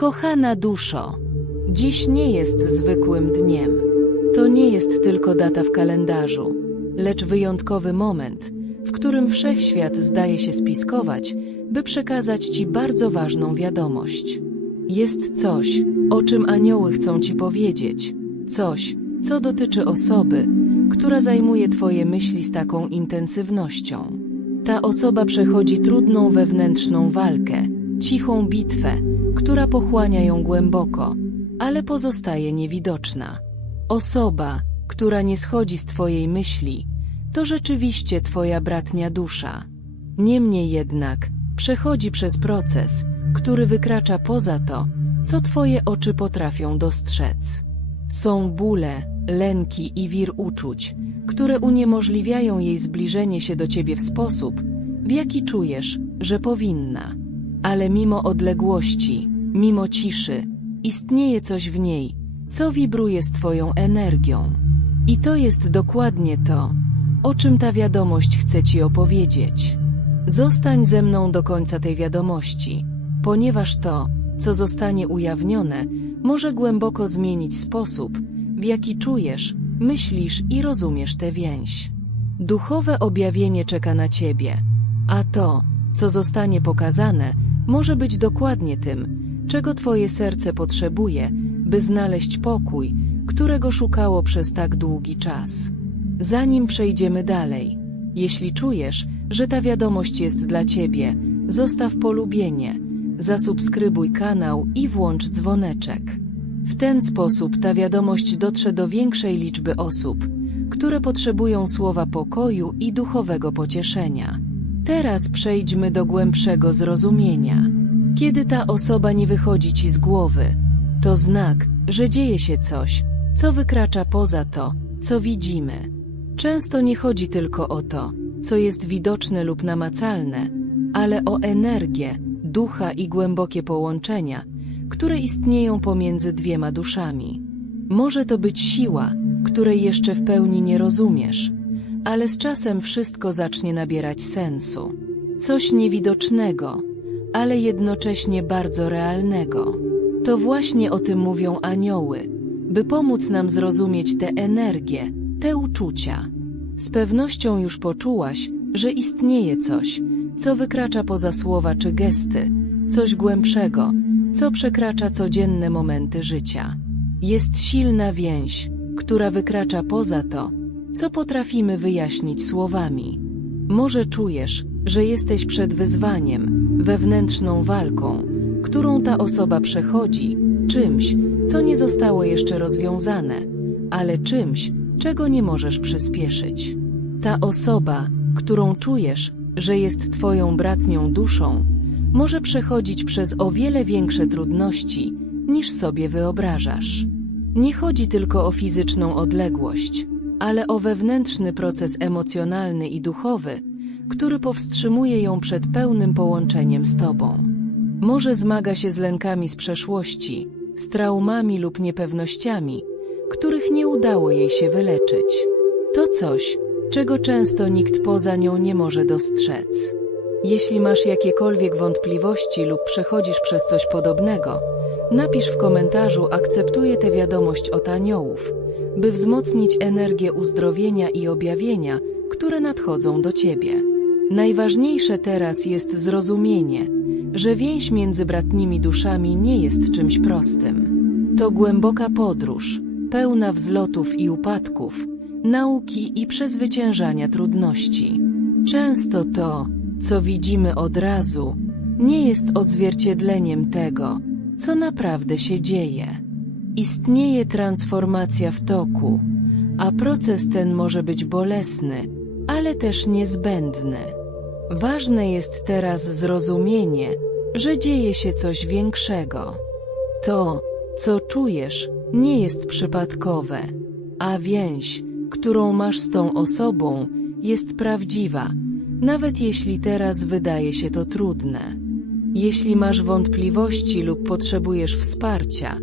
Kochana duszo, dziś nie jest zwykłym dniem. To nie jest tylko data w kalendarzu, lecz wyjątkowy moment, w którym wszechświat zdaje się spiskować, by przekazać ci bardzo ważną wiadomość. Jest coś, o czym anioły chcą ci powiedzieć, coś, co dotyczy osoby, która zajmuje twoje myśli z taką intensywnością. Ta osoba przechodzi trudną wewnętrzną walkę, cichą bitwę, która pochłania ją głęboko, ale pozostaje niewidoczna. Osoba, która nie schodzi z twojej myśli, to rzeczywiście twoja bratnia dusza. Niemniej jednak przechodzi przez proces, który wykracza poza to, co twoje oczy potrafią dostrzec. Są bóle, lęki i wir uczuć, które uniemożliwiają jej zbliżenie się do ciebie w sposób, w jaki czujesz, że powinna. Ale mimo odległości, mimo ciszy, istnieje coś w niej, co wibruje z twoją energią. I to jest dokładnie to, o czym ta wiadomość chce ci opowiedzieć. Zostań ze mną do końca tej wiadomości, ponieważ to, co zostanie ujawnione, może głęboko zmienić sposób, w jaki czujesz, myślisz i rozumiesz tę więź. Duchowe objawienie czeka na ciebie, a to, co zostanie pokazane, może być dokładnie tym, czego twoje serce potrzebuje, by znaleźć pokój, którego szukało przez tak długi czas. Zanim przejdziemy dalej, jeśli czujesz, że ta wiadomość jest dla ciebie, zostaw polubienie, zasubskrybuj kanał i włącz dzwoneczek. W ten sposób ta wiadomość dotrze do większej liczby osób, które potrzebują słowa pokoju i duchowego pocieszenia. Teraz przejdźmy do głębszego zrozumienia. Kiedy ta osoba nie wychodzi ci z głowy, to znak, że dzieje się coś, co wykracza poza to, co widzimy. Często nie chodzi tylko o to, co jest widoczne lub namacalne, ale o energię, ducha i głębokie połączenia, które istnieją pomiędzy dwiema duszami. Może to być siła, której jeszcze w pełni nie rozumiesz, ale z czasem wszystko zacznie nabierać sensu. Coś niewidocznego, ale jednocześnie bardzo realnego. To właśnie o tym mówią anioły, by pomóc nam zrozumieć tę energię, te uczucia. Z pewnością już poczułaś, że istnieje coś, co wykracza poza słowa czy gesty, coś głębszego, co przekracza codzienne momenty życia. Jest silna więź, która wykracza poza to, co potrafimy wyjaśnić słowami. Może czujesz, że jesteś przed wyzwaniem, wewnętrzną walką, którą ta osoba przechodzi, czymś, co nie zostało jeszcze rozwiązane, ale czymś, czego nie możesz przyspieszyć. Ta osoba, którą czujesz, że jest Twoją bratnią duszą, może przechodzić przez o wiele większe trudności, niż sobie wyobrażasz. Nie chodzi tylko o fizyczną odległość, ale o wewnętrzny proces emocjonalny i duchowy, który powstrzymuje ją przed pełnym połączeniem z Tobą. Może zmaga się z lękami z przeszłości, z traumami lub niepewnościami, których nie udało jej się wyleczyć. To coś, czego często nikt poza nią nie może dostrzec. Jeśli masz jakiekolwiek wątpliwości lub przechodzisz przez coś podobnego, napisz w komentarzu akceptuję tę wiadomość od aniołów, by wzmocnić energię uzdrowienia i objawienia, które nadchodzą do Ciebie. Najważniejsze teraz jest zrozumienie, że więź między bratnimi duszami nie jest czymś prostym. To głęboka podróż, pełna wzlotów i upadków, nauki i przezwyciężania trudności. Często to, co widzimy od razu, nie jest odzwierciedleniem tego, co naprawdę się dzieje. Istnieje transformacja w toku, a proces ten może być bolesny, ale też niezbędny. Ważne jest teraz zrozumienie, że dzieje się coś większego. To, co czujesz, nie jest przypadkowe, a więź, którą masz z tą osobą, jest prawdziwa, nawet jeśli teraz wydaje się to trudne. Jeśli masz wątpliwości lub potrzebujesz wsparcia,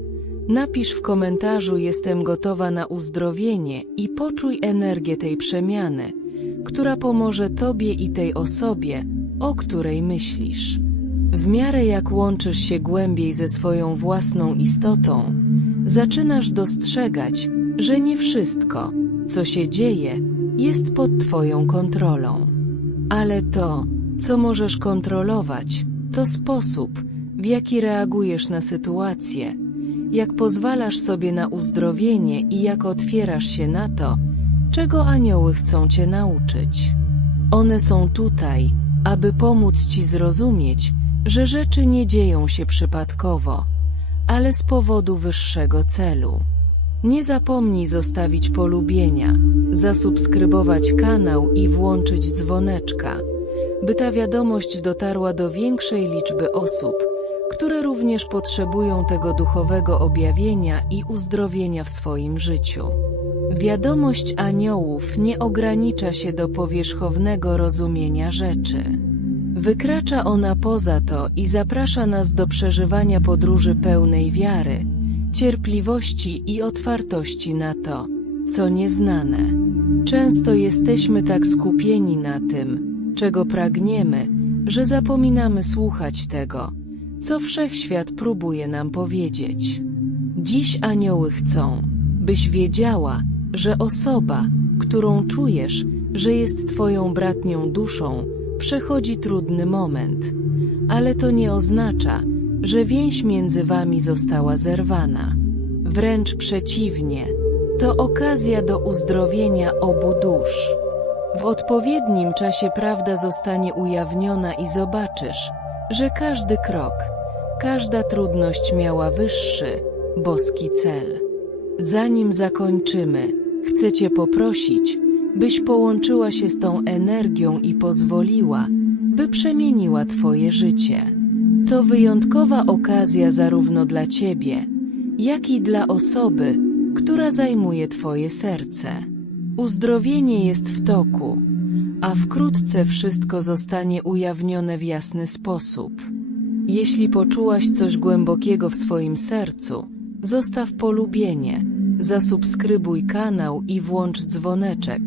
napisz w komentarzu Jestem gotowa na uzdrowienie i poczuj energię tej przemiany, która pomoże Tobie i tej osobie, o której myślisz. W miarę jak łączysz się głębiej ze swoją własną istotą, zaczynasz dostrzegać, że nie wszystko, co się dzieje, jest pod Twoją kontrolą. Ale to, co możesz kontrolować, to sposób, w jaki reagujesz na sytuację, jak pozwalasz sobie na uzdrowienie i jak otwierasz się na to, czego anioły chcą Cię nauczyć. One są tutaj, aby pomóc Ci zrozumieć, że rzeczy nie dzieją się przypadkowo, ale z powodu wyższego celu. Nie zapomnij zostawić polubienia, zasubskrybować kanał i włączyć dzwoneczka, by ta wiadomość dotarła do większej liczby osób, które również potrzebują tego duchowego objawienia i uzdrowienia w swoim życiu. Wiadomość aniołów nie ogranicza się do powierzchownego rozumienia rzeczy. Wykracza ona poza to i zaprasza nas do przeżywania podróży pełnej wiary, cierpliwości i otwartości na to, co nieznane. Często jesteśmy tak skupieni na tym, czego pragniemy, że zapominamy słuchać tego, co wszechświat próbuje nam powiedzieć. Dziś anioły chcą, byś wiedziała, że osoba, którą czujesz, że jest Twoją bratnią duszą, przechodzi trudny moment, ale to nie oznacza, że więź między Wami została zerwana. Wręcz przeciwnie, to okazja do uzdrowienia obu dusz. W odpowiednim czasie prawda zostanie ujawniona i zobaczysz, że każdy krok, każda trudność miała wyższy, boski cel. Zanim zakończymy, chcę Cię poprosić, byś połączyła się z tą energią i pozwoliła, by przemieniła Twoje życie. To wyjątkowa okazja zarówno dla Ciebie, jak i dla osoby, która zajmuje Twoje serce. Uzdrowienie jest w toku, a wkrótce wszystko zostanie ujawnione w jasny sposób. Jeśli poczułaś coś głębokiego w swoim sercu, zostaw polubienie, zasubskrybuj kanał i włącz dzwoneczek,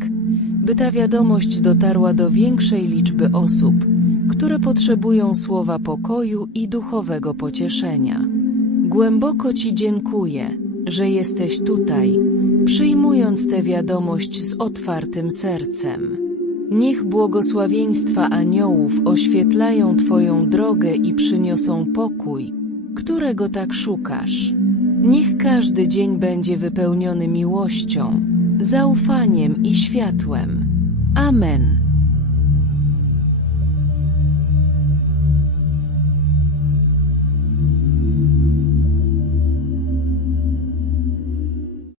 by ta wiadomość dotarła do większej liczby osób, które potrzebują słowa pokoju i duchowego pocieszenia. Głęboko Ci dziękuję, że jesteś tutaj, przyjmując tę wiadomość z otwartym sercem. Niech błogosławieństwa aniołów oświetlają Twoją drogę i przyniosą pokój, którego tak szukasz. Niech każdy dzień będzie wypełniony miłością, zaufaniem i światłem. Amen.